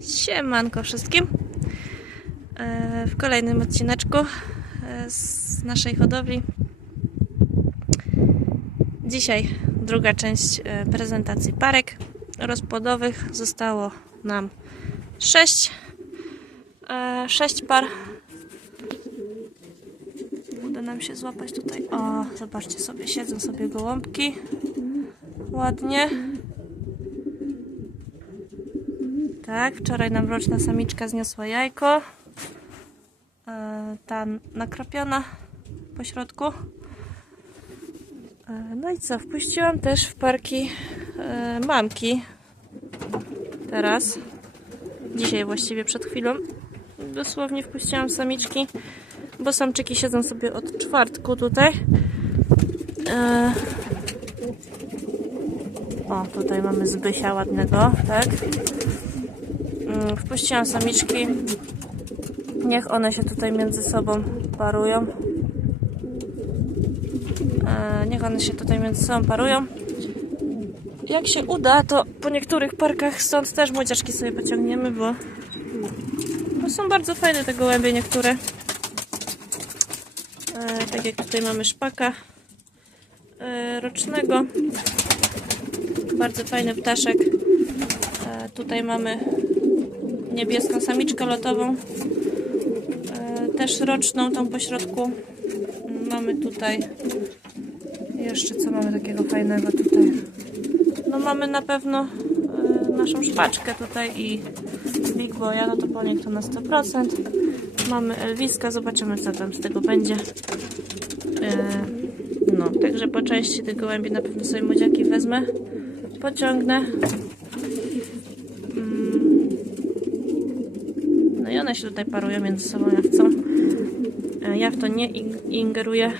Siemanko wszystkim. E, W kolejnym odcineczku e, z naszej hodowli. Dzisiaj druga część e, prezentacji parek rozpłodowych. Zostało nam sześć, e, sześć par. Uda nam się złapać tutaj. O, zobaczcie sobie, siedzą sobie gołąbki. Ładnie. Tak, wczoraj nam roczna samiczka zniosła jajko. E, Ta nakropiona po środku. E, No i co, wpuściłam też w parki e, mamki. Teraz. Dzisiaj właściwie przed chwilą. Dosłownie wpuściłam samiczki, bo samczyki siedzą sobie od czwartku tutaj. O, tutaj mamy Zbysia ładnego, tak? Mm, Wpuściłam samiczki. Niech one się tutaj między sobą parują. E, Niech one się tutaj między sobą parują. Jak się uda, to po niektórych parkach stąd też młodziaczki sobie pociągniemy, bo, bo są bardzo fajne te gołębie niektóre. E, tak jak tutaj mamy szpaka e, rocznego. Bardzo fajny ptaszek. Tutaj mamy niebieską samiczkę lotową. E, też roczną, tą po środku. Mamy tutaj jeszcze co mamy takiego fajnego tutaj. No mamy na pewno e, naszą szpaczkę tutaj i Big Boya, no to po to na 100%. Mamy Elviska, zobaczymy co tam z tego będzie. E, no, także po części tych gołębi na pewno sobie młodziaki wezmę, pociągnę. No i one się tutaj parują między sobą jak chcą. E, Ja w to nie ing- ingeruję.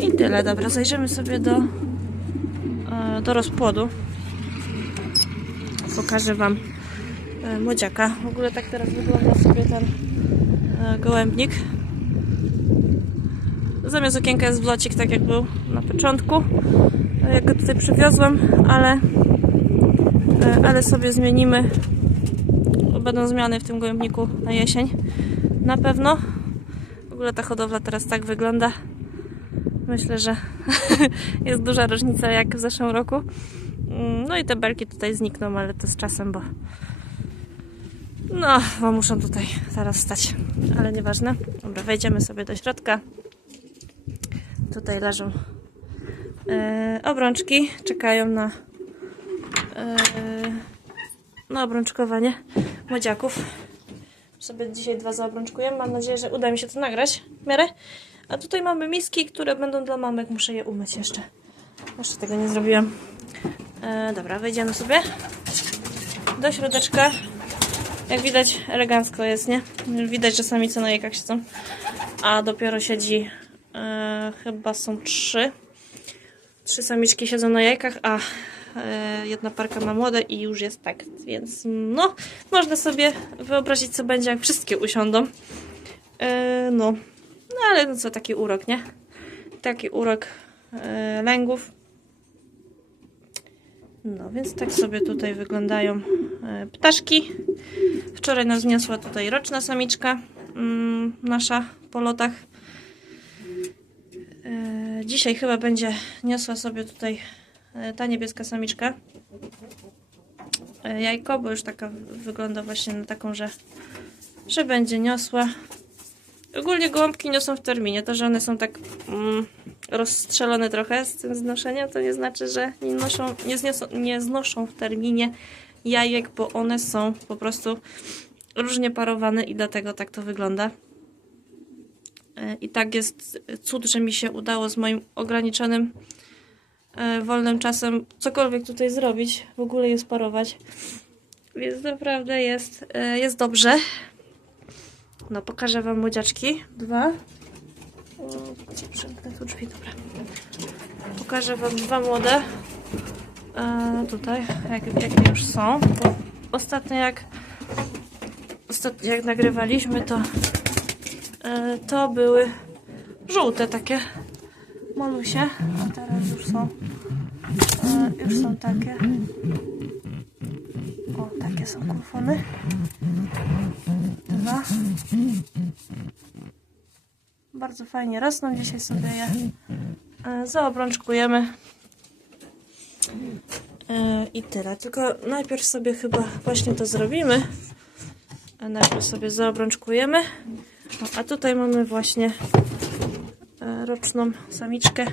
I tyle, dobra, zajrzymy sobie do, e, do rozpłodu. Pokażę Wam e, młodziaka. W ogóle tak teraz wygląda sobie ten gołębnik. Zamiast okienka jest wlocik, tak jak był na początku. Jak go tutaj przywiozłam, ale, e, ale sobie zmienimy. Będą zmiany w tym gołębniku na jesień. Na pewno. W ogóle ta hodowla teraz tak wygląda. Myślę, że jest duża różnica jak w zeszłym roku. Mm, No i te belki tutaj znikną, ale to z czasem, bo no, bo muszą tutaj teraz stać. Ale nieważne. Dobra, wejdziemy sobie do środka. Tutaj leżą e, obrączki. Czekają na e, na obrączkowanie młodziaków. Sobie dzisiaj dwa zaobrączkuję. Mam nadzieję, że uda mi się to nagrać w miarę. A tutaj mamy miski, które będą dla mamek. Muszę je umyć jeszcze. Jeszcze tego nie zrobiłam. E, dobra, wejdziemy sobie do środeczka. Jak widać, elegancko jest, nie? Widać, że samice na jajkach siedzą. A dopiero siedzi e, chyba są trzy. Trzy samiczki siedzą na jajkach, a e, jedna parka ma młode i już jest tak. Więc no, można sobie wyobrazić, co będzie, jak wszystkie usiądą. E, no. no, ale no co, taki urok, nie? Taki urok e, lęgów. No, więc tak sobie tutaj wyglądają ptaszki. Wczoraj nas wniosła tutaj roczna samiczka mm, nasza po lotach. E, Dzisiaj chyba będzie niosła sobie tutaj e, ta niebieska samiczka e, jajko, bo już taka wygląda właśnie na taką, że, że będzie niosła. Ogólnie gołąbki niosą w terminie. To, że one są tak mm, rozstrzelone trochę z tym znoszeniem, to nie znaczy, że nie, noszą, nie, zniosą, nie znoszą w terminie jajek, bo one są po prostu różnie parowane i dlatego tak to wygląda. E, I tak jest cud, że mi się udało z moim ograniczonym e, wolnym czasem cokolwiek tutaj zrobić, w ogóle je sparować. Więc naprawdę jest, e, jest dobrze. No, pokażę Wam młodziaczki. Dwa. O, Przymknę tu drzwi, dobra. Pokażę Wam dwa młode. E, tutaj, jak, jakie już są. Bo ostatnio jak ostatnio jak nagrywaliśmy, to to były żółte takie malusie, a teraz już są e, już są takie. O, takie są kulfony. Dwa. Bardzo fajnie rosną. Dzisiaj sobie je e, zaobrączkujemy. E, I tyle. Tylko najpierw sobie chyba właśnie to zrobimy. E, Najpierw sobie zaobrączkujemy. O, a tutaj mamy właśnie e, roczną samiczkę.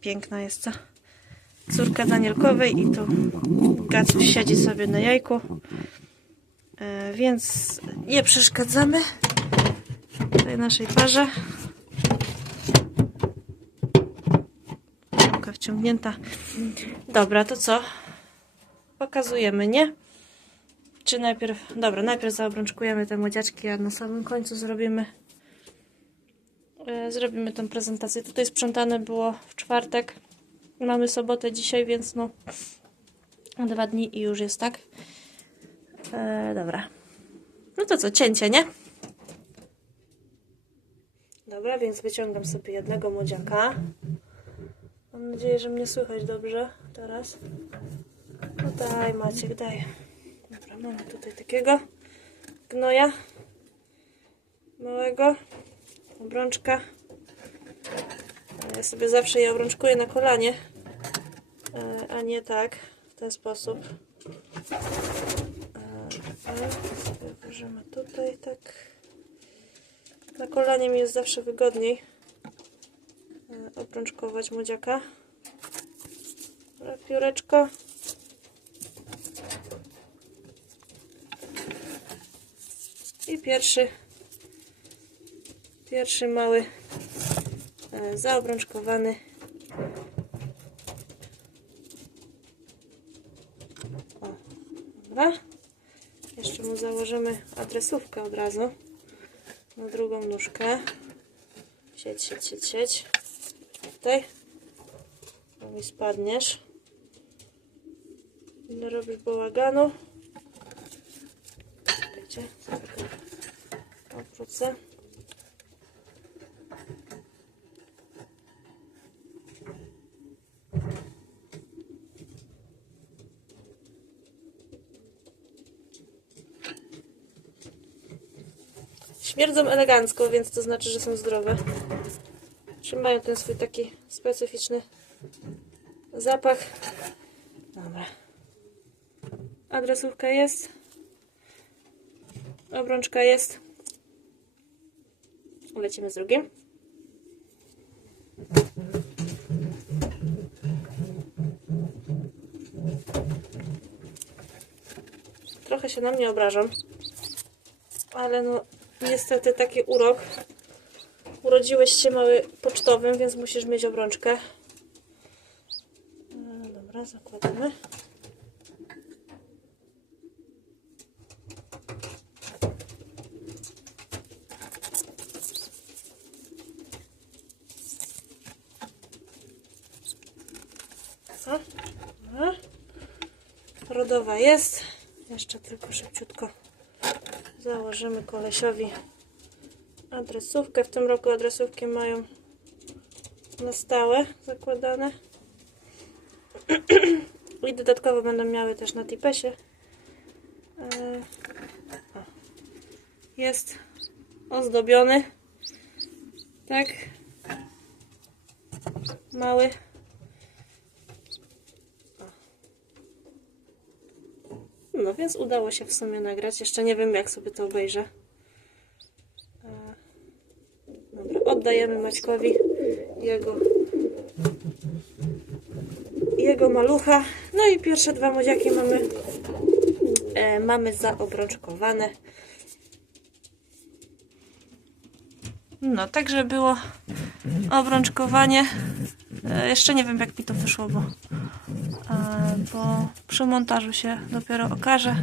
Piękna jest co? Córka Danielkowej i tu Gacuś siedzi sobie na jajku. E, więc nie przeszkadzamy tej naszej parze. Ramka wciągnięta. Dobra, to co? Pokazujemy, nie? Czy najpierw... Dobra, najpierw zaobrączkujemy te młodziaczki, a na samym końcu zrobimy e, zrobimy tą prezentację. Tutaj sprzątane było w czwartek. Mamy sobotę dzisiaj, więc no dwa dni i już jest tak. E, dobra. No to co, cięcie, nie? Dobra, więc wyciągam sobie jednego młodziaka. Mam nadzieję, że mnie słychać dobrze teraz. No daj Maciek, daj. Dobra, mamy tutaj takiego gnoja. Małego. Obrączka. Ja sobie zawsze je obrączkuję na kolanie, e, a nie tak, w ten sposób. E, e, włożymy tutaj, tak. Na kolanie mi jest zawsze wygodniej obrączkować młodziaka. Pióreczko. Pierwszy, pierwszy mały e, zaobrączkowany. O, dobra. Jeszcze mu założymy adresówkę od razu na drugą nóżkę. Siedź, siedź, siedź, siedź. Tutaj. Bo mi spadniesz. Nie robisz bałaganu. Wiecie, obrócę. Śmierdzą elegancko, więc to znaczy, że są zdrowe. Trzymają ten swój taki specyficzny zapach. Dobra. Adresówka jest. Obrączka jest. Lecimy z drugim. Trochę się na mnie obrażam. Ale no, niestety taki urok. Urodziłeś się mały pocztowym, więc musisz mieć obrączkę. E, Dobra, zakładamy. O, dobra. Rodowa jest. Jeszcze tylko szybciutko założymy kolesiowi adresówkę. W tym roku adresówki mają na stałe zakładane. I dodatkowo będą miały też na tipesie. E. Jest ozdobiony. Tak. Mały. No więc udało się w sumie nagrać. Jeszcze nie wiem jak sobie to obejrzę. E, Dobra, oddajemy Maćkowi jego jego malucha. No i pierwsze dwa młodziaki mamy e, mamy zaobrączkowane. No, także było obrączkowanie. E, jeszcze nie wiem jak mi to wyszło, bo, bo przy montażu się dopiero okaże.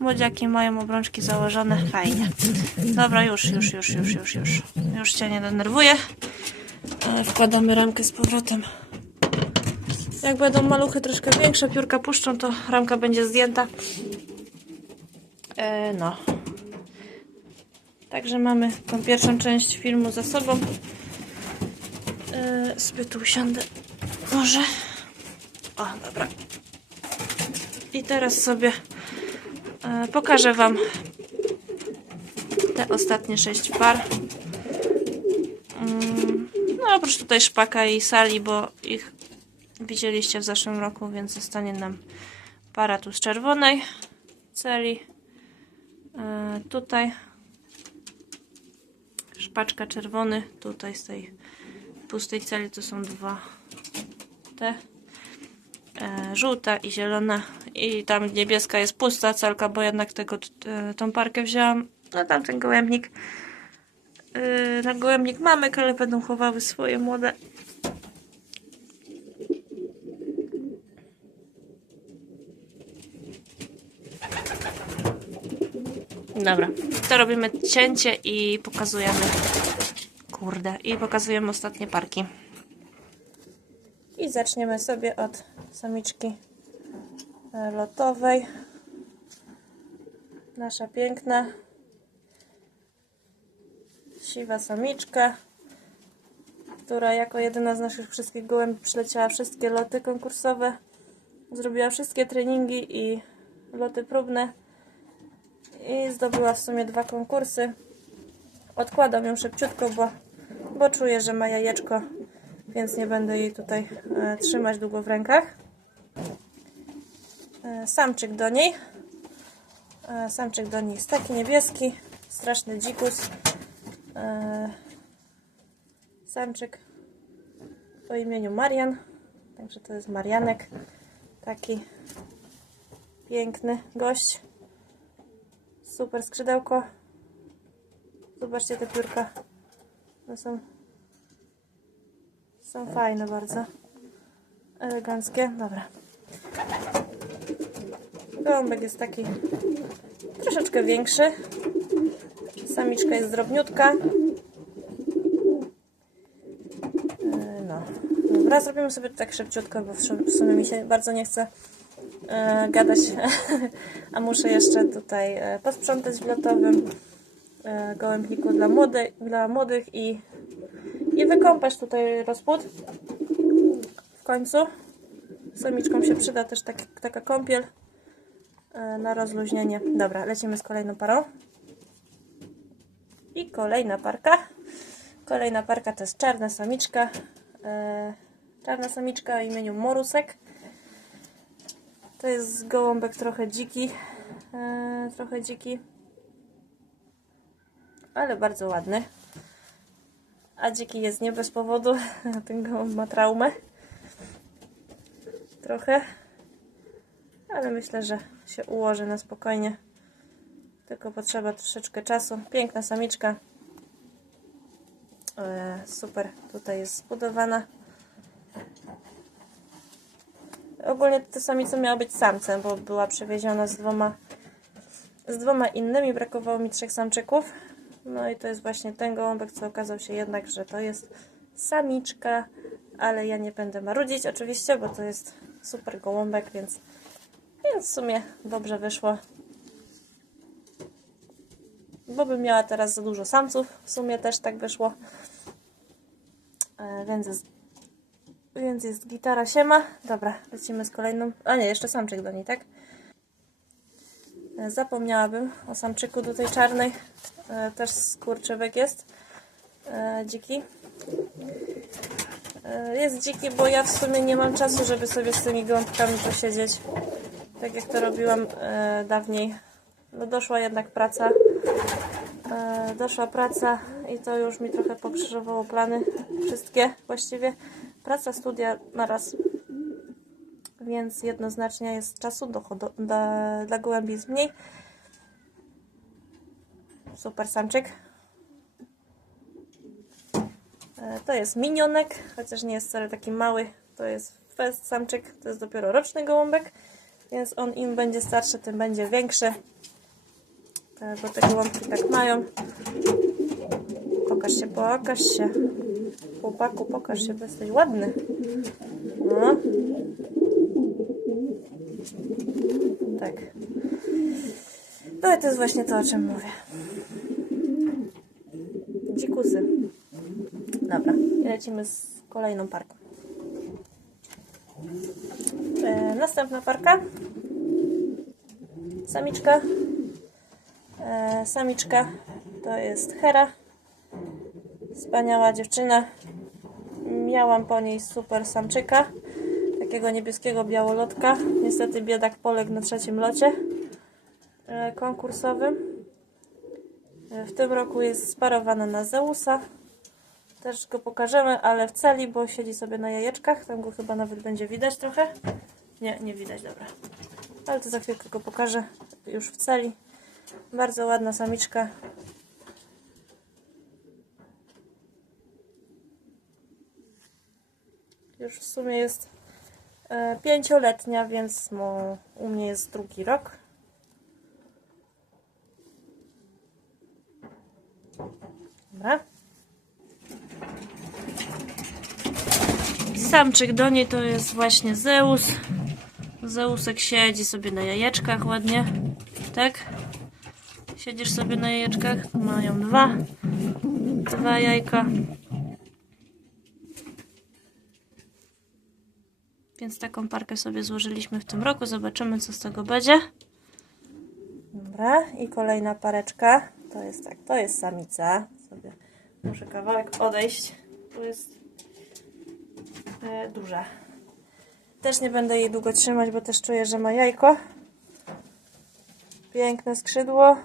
Młodziaki mają obrączki założone. Fajnie. Dobra, już, już, już, już, już, już. Już Cię nie denerwuję. E, Wkładamy ramkę z powrotem. Jak będą maluchy troszkę większe, piórka puszczą, to ramka będzie zdjęta. E, no. Także mamy tą pierwszą część filmu za sobą. Yy, sobie tu usiądę. Może. O, dobra. I teraz sobie yy, pokażę Wam te ostatnie sześć par. Mm, No oprócz tutaj szpaka i sali, bo ich widzieliście w zeszłym roku, więc zostanie nam para tu z czerwonej celi. E, tutaj szpaczka czerwony, tutaj z tej pustej celi to są dwa te. E, żółta i zielona i tam niebieska jest pusta celka, bo jednak tego, e, tą parkę wzięłam. No tam ten gołębnik Yy, na gołębnik mamek, ale będą chowały swoje młode. Dobra, to robimy cięcie i pokazujemy. Kurde, i pokazujemy ostatnie parki. I zaczniemy sobie od samiczki lotowej. Nasza piękna siwa samiczka, która jako jedyna z naszych wszystkich gołębi przyleciała wszystkie loty konkursowe. Zrobiła wszystkie treningi i loty próbne i zdobyła w sumie dwa konkursy. Odkładam ją szybciutko, bo, bo czuję, że ma jajeczko, więc nie będę jej tutaj e, trzymać długo w rękach. E, samczyk do niej. E, samczyk do niej jest taki niebieski, straszny dzikus. E, samczyk o imieniu Marian. Także to jest Marianek. Taki piękny gość. Super skrzydełko. Zobaczcie te piórka. One są, są fajne bardzo. Eleganckie. Dobra. Gołąbek jest taki troszeczkę większy. Samiczka jest drobniutka. E, No. Dobra, zrobimy sobie tak szybciutko, bo w sum- w sumie mi się bardzo nie chce e, gadać, a muszę jeszcze tutaj e, posprzątać w lotowym gołębniku dla, młode, dla młodych i, i wykąpać tutaj rozpód w końcu. Samiczkom się przyda też taka kąpiel na rozluźnienie. Dobra, lecimy z kolejną parą. I kolejna parka. Kolejna parka to jest czarna samiczka. E, czarna samiczka o imieniu Morusek. To jest gołąbek trochę dziki. E, trochę dziki. Ale bardzo ładny. A dziki jest nie bez powodu. Ten gołąb ma traumę. Trochę. Ale myślę, że się ułoży na spokojnie. Tylko potrzeba troszeczkę czasu. Piękna samiczka. E, super tutaj jest zbudowana. Ogólnie ta samica miała być samcem, bo była przewieziona z dwoma z dwoma innymi. Brakowało mi trzech samczyków. No i to jest właśnie ten gołąbek, co okazał się jednak, że to jest samiczka. Ale ja nie będę marudzić oczywiście, bo to jest super gołąbek, więc, więc w sumie dobrze wyszło bo bym miała teraz za dużo samców. W sumie też tak wyszło. E, więc, jest, więc jest gitara siema. Dobra, lecimy z kolejną. A nie, jeszcze samczyk do niej, tak? E, zapomniałabym o samczyku do tej czarnej. E, też skurczewek jest. Dziki. Jest dziki, bo ja w sumie nie mam czasu, żeby sobie z tymi gąbkami posiedzieć. Tak jak to robiłam e, dawniej. No doszła jednak praca e, doszła praca i to już mi trochę pokrzyżowało plany. Wszystkie właściwie. Praca, studia na raz. Więc jednoznacznie jest czasu do, do, dla, dla gołębi jest mniej. Super samczyk. E, to jest minionek, chociaż nie jest wcale taki mały. To jest fest samczyk, to jest dopiero roczny gołąbek. Więc on im będzie starszy, tym będzie większy. Tak, bo te gołąbki tak mają. Pokaż się, pokaż się. Chłopaku, pokaż się, bo jesteś ładny. No. Tak. No i to jest właśnie to, o czym mówię. Dzikusy. Dobra, lecimy z kolejną parką. E, następna parka. Samiczka. E, samiczka to jest Hera. Wspaniała dziewczyna. Miałam po niej super samczyka. Takiego niebieskiego białolotka. Niestety biedak poległ na trzecim locie e, konkursowym. W tym roku jest sparowana na Zeusa. Też go pokażemy, ale w celi, bo siedzi sobie na jajeczkach. Tam go chyba nawet będzie widać trochę. Nie, nie widać, dobra. Ale to za chwilkę go pokażę już w celi. Bardzo ładna samiczka. Już w sumie jest e, pięcioletnia, więc mo, u mnie jest drugi rok. Dobra. Samczyk do niej to jest właśnie Zeus. Zeusek siedzi sobie na jajeczkach ładnie. Tak? Siedzisz sobie na jajeczkach. Mają dwa. Dwa jajka. Więc taką parkę sobie złożyliśmy w tym roku. Zobaczymy, co z tego będzie. Dobra, i kolejna pareczka. To jest tak, to jest samica. Sobie muszę kawałek odejść. Tu jest e, duża. Też nie będę jej długo trzymać, bo też czuję, że ma jajko. Piękne skrzydło.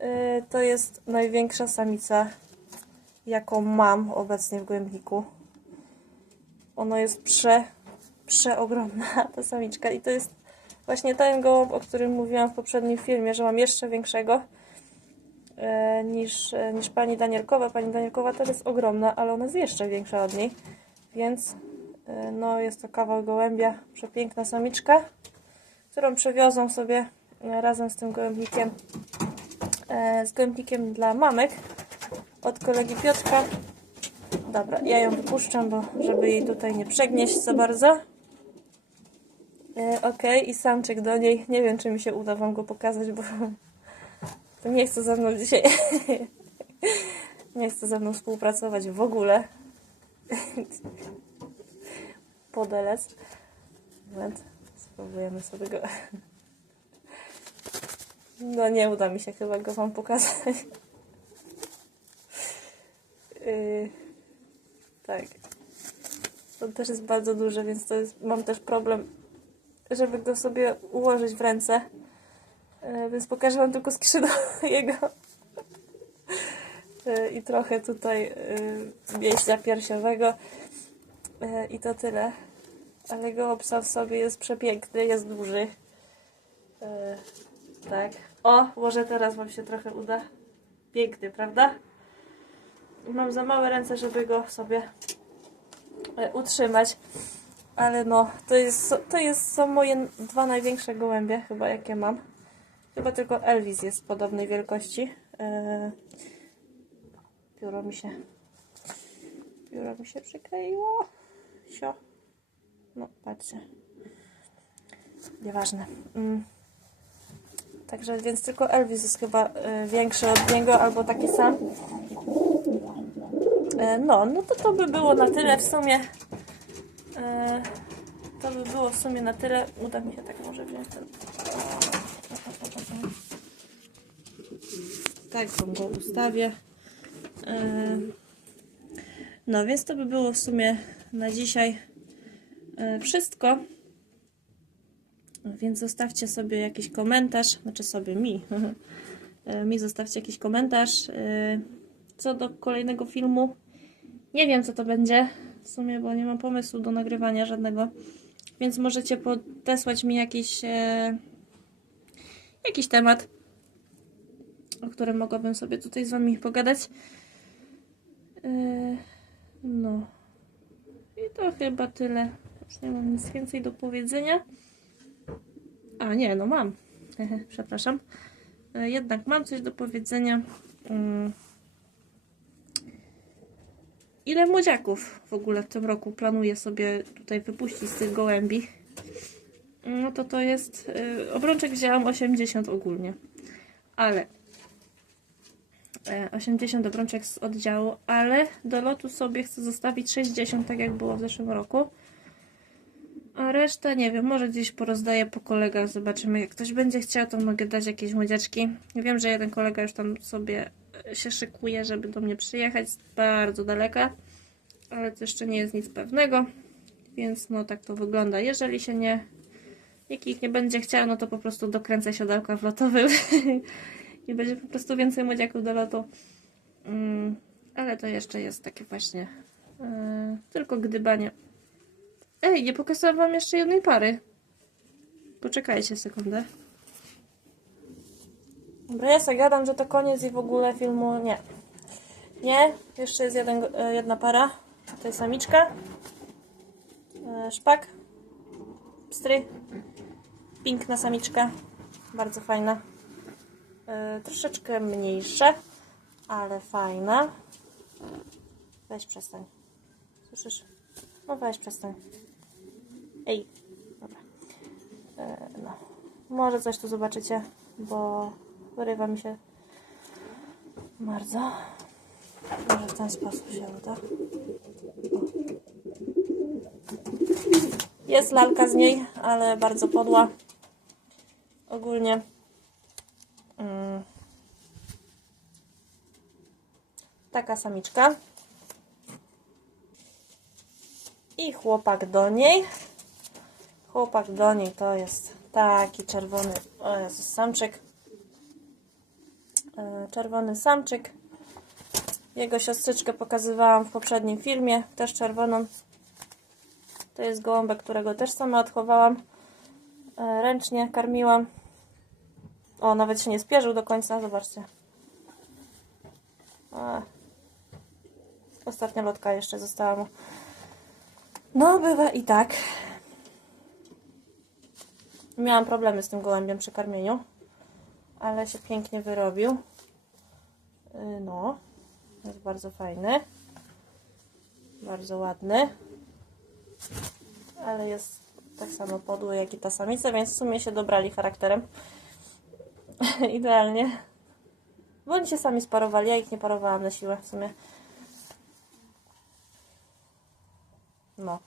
E, to jest największa samica, jaką mam obecnie w głębniku. Ona jest prze, przeogromna, ta samiczka. I to jest właśnie ten gołąb, o którym mówiłam w poprzednim filmie, że mam jeszcze większego e, niż, e, niż pani Danielkowa. Pani Danielkowa też jest ogromna, ale ona jest jeszcze większa od niej. Więc no, jest to kawał gołębia, przepiękna samiczka, którą przewiozą sobie e, razem z tym gołębnikiem, e, z gołębnikiem dla mamek od kolegi Piotrka. Dobra, ja ją wypuszczam, bo żeby jej tutaj nie przegnieść za bardzo. E, ok, i samczyk do niej. Nie wiem, czy mi się uda Wam go pokazać, bo nie chce ze mną dzisiaj. nie chce ze mną współpracować w ogóle. Podelec. Moment, spróbujemy sobie go. No nie uda mi się chyba go Wam pokazać. Yy, tak. To też jest bardzo duże, więc to jest, mam też problem, żeby go sobie ułożyć w ręce. Yy, więc pokażę Wam tylko skrzydło jego. Yy, I trochę tutaj yy, mięśnia piersiowego. Yy, I to tyle. Ale go obsa w sobie jest przepiękny, jest duży. Yy, tak. O, może teraz Wam się trochę uda. Piękny, prawda? Mam za małe ręce, żeby go sobie e, utrzymać. Ale no, to jest, to jest, są moje dwa największe gołębie, chyba jakie mam. Chyba tylko Elvis jest podobnej wielkości. E, pióro mi się pióro mi się przykleiło. Sio. No, patrzcie. Nieważne. Mm. Także, więc tylko Elvis jest chyba e, większy od niego, albo taki sam. E, No, no to to by było na tyle w sumie. E, To by było w sumie na tyle. Uda mi się tak może wziąć ten. Tak, go ustawię. E, No, więc to by było w sumie na dzisiaj e, wszystko. Więc zostawcie sobie jakiś komentarz, znaczy sobie mi. E, mi zostawcie jakiś komentarz e, co do kolejnego filmu. Nie wiem, co to będzie w sumie, bo nie mam pomysłu do nagrywania żadnego. Więc możecie podesłać mi jakiś, jakiś temat, o którym mogłabym sobie tutaj z Wami pogadać. No. To chyba tyle. Już nie mam nic więcej do powiedzenia. A nie, no mam. Przepraszam. E, Jednak mam coś do powiedzenia. Mm. Ile młodziaków w ogóle w tym roku planuję sobie tutaj wypuścić z tych gołębi? No to to jest... y, Obrączek wzięłam 80 ogólnie. Ale 80 obrączek z oddziału, ale do lotu sobie chcę zostawić 60, tak jak było w zeszłym roku. A resztę nie wiem, może gdzieś porozdaję po kolegach, zobaczymy. Jak ktoś będzie chciał, to mogę dać jakieś młodziaczki. Wiem, że jeden kolega już tam sobie e, się szykuje, żeby do mnie przyjechać z bardzo daleka, ale to jeszcze nie jest nic pewnego, więc no tak to wygląda. Jeżeli się nie, nikt ich nie będzie chciał, no to po prostu dokręcę siodełka w lotowym i będzie po prostu więcej młodziaków do lotu. Mm, ale to jeszcze jest takie właśnie yy, tylko gdybanie. Ej, nie pokazałam wam jeszcze jednej pary. Poczekajcie sekundę. Dobra, ja sobie gadam, że to koniec i w ogóle filmu nie. Nie, jeszcze jest jeden, e, jedna para. To jest samiczka. E, Szpak. Pstry. Piękna samiczka. Bardzo fajna. E, Troszeczkę mniejsze, ale fajna. Weź przestań. Słyszysz? No weź przestań. Ej. Dobra. E, no. Może coś tu zobaczycie, bo wyrywa mi się bardzo. Może w ten sposób się uda. Jest lalka z niej, ale bardzo podła. Ogólnie. Taka samiczka. I chłopak do niej. Chłopak do niej to jest taki czerwony, o Jezus, samczyk. E, Czerwony samczyk. Jego siostrzyczkę pokazywałam w poprzednim filmie, też czerwoną. To jest gołąbek, którego też sama odchowałam. E, Ręcznie karmiłam. O, nawet się nie spierzył do końca, zobaczcie. Ostatnia lotka jeszcze została mu. No, bywa i tak. Miałam problemy z tym gołębiem przy karmieniu, ale się pięknie wyrobił. Yy, No, jest bardzo fajny. Bardzo ładny. Ale jest tak samo podły jak i ta samica, więc w sumie się dobrali charakterem. Idealnie. Bo oni się sami sparowali, ja ich nie parowałam na siłę w sumie. No.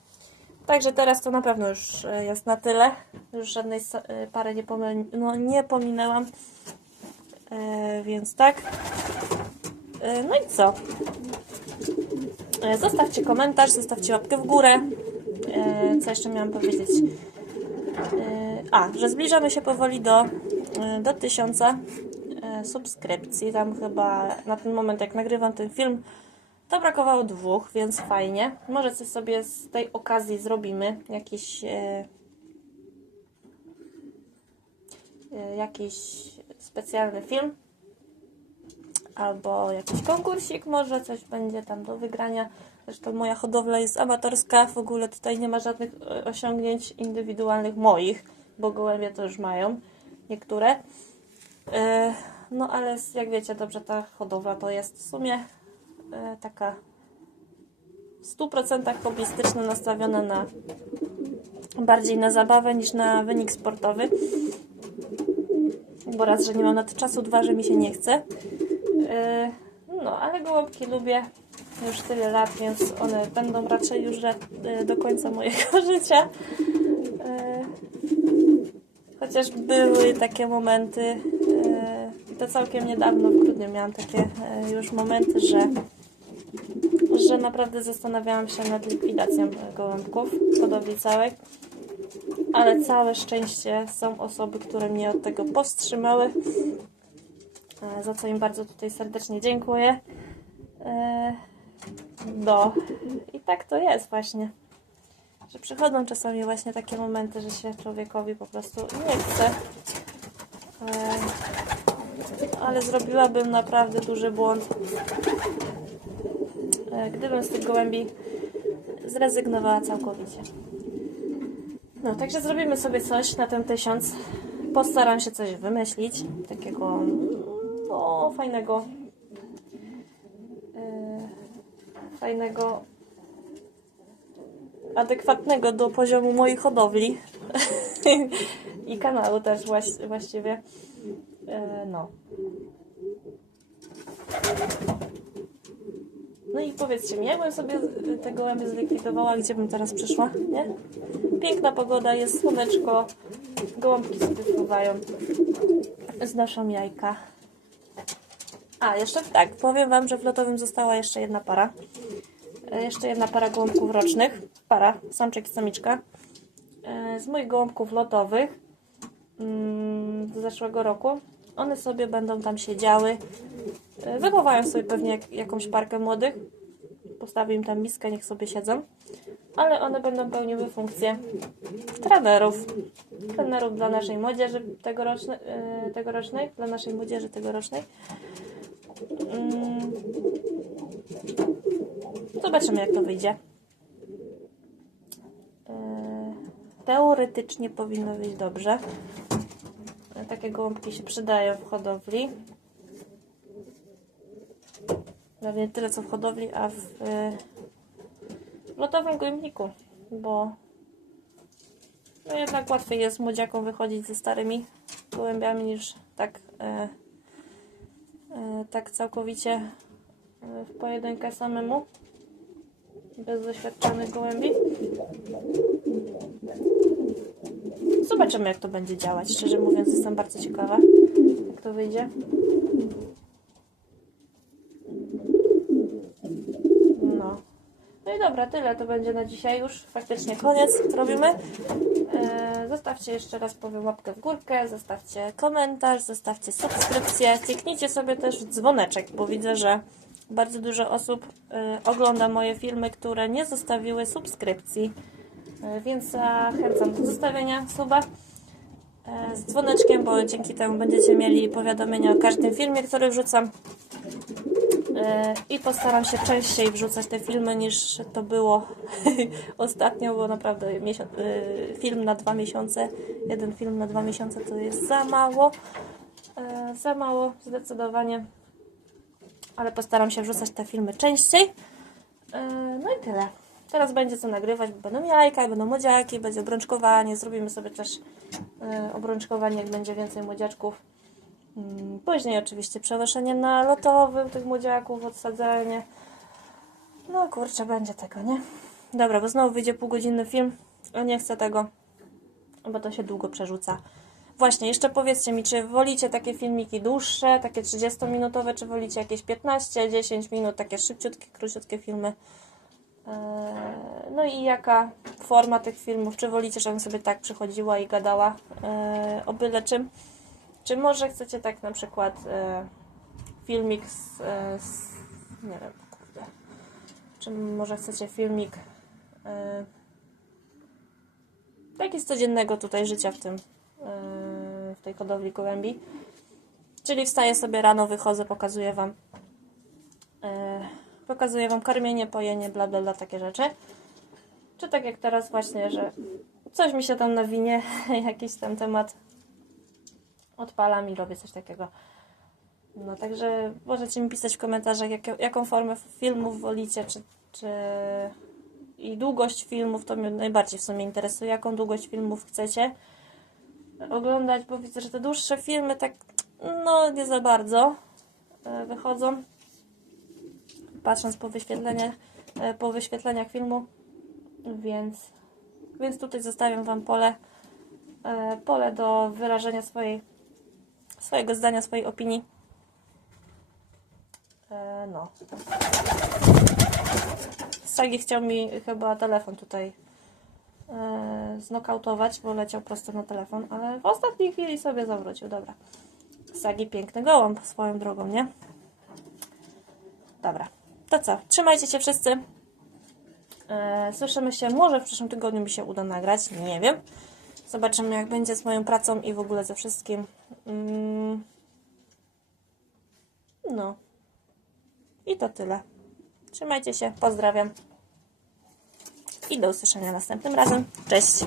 Także teraz to na pewno już e, jest na tyle. Już żadnej e, pary nie, no, nie pominęłam. E, więc tak. E, no i co? E, zostawcie komentarz, zostawcie łapkę w górę. E, co jeszcze miałam powiedzieć? E, a, że zbliżamy się powoli do, e, do tysiąca subskrypcji. Tam chyba na ten moment, jak nagrywam ten film, to brakowało dwóch, więc fajnie. Może coś sobie z tej okazji zrobimy. Jakiś, e, e, jakiś specjalny film. Albo jakiś konkursik, może coś będzie tam do wygrania. Zresztą moja hodowla jest amatorska, w ogóle tutaj nie ma żadnych e, osiągnięć indywidualnych moich, bo gołębie to już mają niektóre. No ale jak wiecie dobrze, ta hodowla to jest w sumie taka w 100% hobbystyczna, nastawiona na bardziej na zabawę niż na wynik sportowy. Bo raz, że nie mam na to czasu, dwa, że mi się nie chce. E, No, ale gołąbki lubię już tyle lat, więc one będą raczej już e, do końca mojego życia. E, Chociaż były takie momenty, e, to całkiem niedawno, w grudniu miałam takie e, już momenty, że, że naprawdę zastanawiałam się nad likwidacją gołąbków hodowli całej. Ale całe szczęście są osoby, które mnie od tego powstrzymały, e, za co im bardzo tutaj serdecznie dziękuję. E, No, i tak to jest właśnie że przychodzą czasami właśnie takie momenty, że się człowiekowi po prostu nie chce. E, Ale zrobiłabym naprawdę duży błąd, gdybym z tych gołębi zrezygnowała całkowicie. No, także zrobimy sobie coś na ten tysiąc. Postaram się coś wymyślić, takiego no, fajnego, e, fajnego adekwatnego do poziomu mojej hodowli i kanału też właś- właściwie. E, no. No i powiedzcie mi, jakbym sobie te gołębie zlikwidowała, gdzie bym teraz przyszła, nie? Piękna pogoda, jest słoneczko, gołąbki sobie pływają, znoszą jajka. A, jeszcze tak, powiem Wam, że w lotowym została jeszcze jedna para. E, Jeszcze jedna para gołąbków rocznych. Para, samczyk i samiczka. E, Z moich gołąbków lotowych mm, z zeszłego roku. One sobie będą tam siedziały. Wychowają sobie pewnie jak, jakąś parkę młodych. Postawię im tam miskę, niech sobie siedzą. Ale one będą pełniły funkcję trenerów. Trenerów dla naszej młodzieży tegorocznej, e, tegorocznej, dla naszej młodzieży tegorocznej. Mm. Zobaczymy, jak to wyjdzie. E, Teoretycznie powinno wyjść dobrze. Takie gołąbki się przydają w hodowli. Nie tyle co w hodowli, a w, w lotowym gołębniku, bo no jednak łatwiej jest młodziakom wychodzić ze starymi gołębiami niż tak, e, e, tak całkowicie w pojedynkę samemu bez doświadczonych gołębi. Zobaczymy, jak to będzie działać. Szczerze mówiąc, jestem bardzo ciekawa, jak to wyjdzie. No. No i dobra, tyle to będzie na dzisiaj już. Faktycznie koniec robimy. E, zostawcie jeszcze raz powiem łapkę w górkę, zostawcie komentarz, zostawcie subskrypcję. Kliknijcie sobie też dzwoneczek, bo widzę, że bardzo dużo osób e, ogląda moje filmy, które nie zostawiły subskrypcji. E, więc zachęcam do zostawienia suba z dzwoneczkiem, bo dzięki temu będziecie mieli powiadomienia o każdym filmie, który wrzucam. E, I postaram się częściej wrzucać te filmy niż to było ostatnio, bo naprawdę e, film na dwa miesiące, jeden film na dwa miesiące to jest za mało. E, Za mało zdecydowanie, ale postaram się wrzucać te filmy częściej. No i tyle. Teraz będzie co nagrywać, bo będą jajka, będą młodziaki, będzie obrączkowanie. Zrobimy sobie też obrączkowanie, jak będzie więcej młodziaczków. Mm, Później oczywiście przełożenie na lotowym tych młodziaków, odsadzenie. No kurczę, będzie tego, nie? Dobra, bo znowu wyjdzie półgodzinny film, a nie chcę tego, bo to się długo przerzuca. Właśnie, jeszcze powiedzcie mi, czy wolicie takie filmiki dłuższe, takie 30-minutowe, czy wolicie jakieś 15-10 minut, takie szybciutkie, króciutkie filmy? Eee, No i jaka forma tych filmów? Czy wolicie, żebym sobie tak przychodziła i gadała eee, o byle czym? Czy może chcecie tak na przykład e, filmik z, e, z. Nie wiem, kurde. Czy może chcecie filmik e, taki z codziennego tutaj życia w tym, e, w tej hodowli gołębi? Czyli wstaję sobie rano, wychodzę, pokazuję Wam. E, pokazuję Wam karmienie, pojenie, bla bla bla, takie rzeczy. Czy tak jak teraz właśnie, że coś mi się tam nawinie, jakiś tam temat odpalam i robię coś takiego. No także możecie mi pisać w komentarzach, jak, jaką formę filmów wolicie, czy, czy i długość filmów, to mnie najbardziej w sumie interesuje, jaką długość filmów chcecie oglądać, bo widzę, że te dłuższe filmy tak, no nie za bardzo e, wychodzą. Patrząc po wyświetleniach, e, po wyświetleniach filmu, więc, więc tutaj zostawiam Wam pole, e, pole do wyrażenia swojej swojego zdania, swojej opinii. E, no. Sagi chciał mi chyba telefon tutaj e, znokautować, bo leciał prosto na telefon, ale w ostatniej chwili sobie zawrócił. Dobra. Sagi piękny gołąb swoją drogą, nie? Dobra. To co? Trzymajcie się wszyscy. E, słyszymy się. Może w przyszłym tygodniu mi się uda nagrać. Nie wiem. Zobaczymy, jak będzie z moją pracą i w ogóle ze wszystkim. Mm. No. I to tyle. Trzymajcie się. Pozdrawiam. I do usłyszenia następnym razem. Cześć.